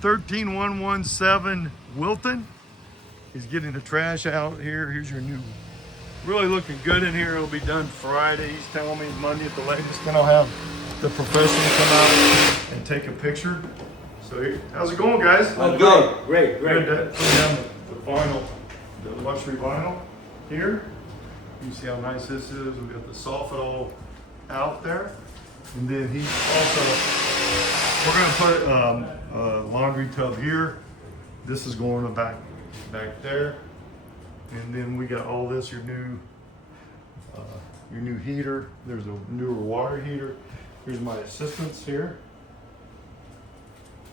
13117 Wilton. He's getting the trash out here. Here's your new, really looking good in here. It'll be done Friday. He's telling me Monday at the latest. Then I'll have the professional come out and take a picture. So how's it going, guys? Oh, good. Great. Good. Putting down the vinyl, the luxury vinyl here. You see how nice this is. We've got the soffit all out there. And then he's also, we're gonna put a laundry tub here. This is going back there. And then we got all this, your new heater. There's a newer water heater. Here's my assistants here.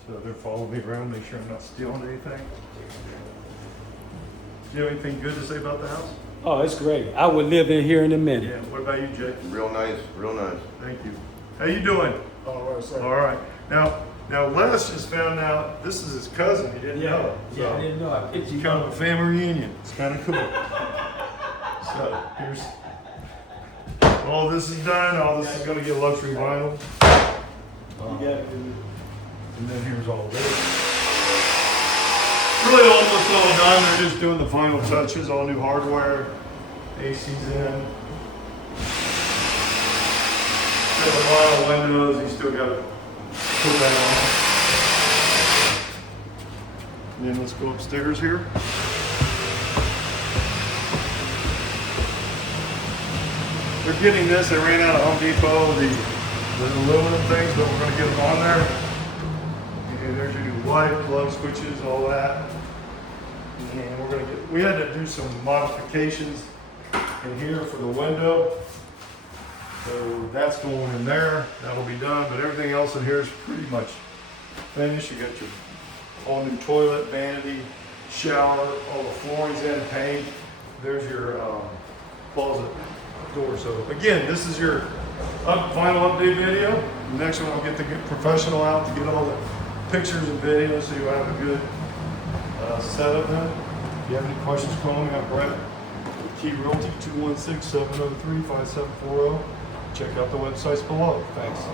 So they're following me around, make sure I'm not stealing anything. Do you have anything good to say about the house? Oh, it's great. I would live in here in a minute. Yeah, what about you, Jay? Real nice, real nice. Thank you. How you doing? All right, sir. All right. Now Les just found out this is his cousin. He didn't know. Yeah, I didn't know. I picked you Kind of a family reunion. It's kind of cool. So here's all this is done. All this is going to get luxury vinyl. You got it. And then here's all this. Really almost all done. They're just doing the final touches. All new hardware. AC's in. Got the vinyl windows. You still got to put that on. And then let's go upstairs here. They're getting this. They ran out of Home Depot, the aluminum things, but we're going to get them on there. And there's your new light, plug switches, all that. And we're going to get, we had to do some modifications in here for the window. So that's going in there. That'll be done. But everything else in here is pretty much finished. You got your all new toilet, vanity, shower, all the floorings in, paint. There's your closet door. So again, this is your final update video. The next one, I'll get the professional out to get all the pictures and videos so you'll have a good setup then. If you have any questions, call me. I'm Brett with Key Realty, 216-703-5740. Check out the websites below. Thanks.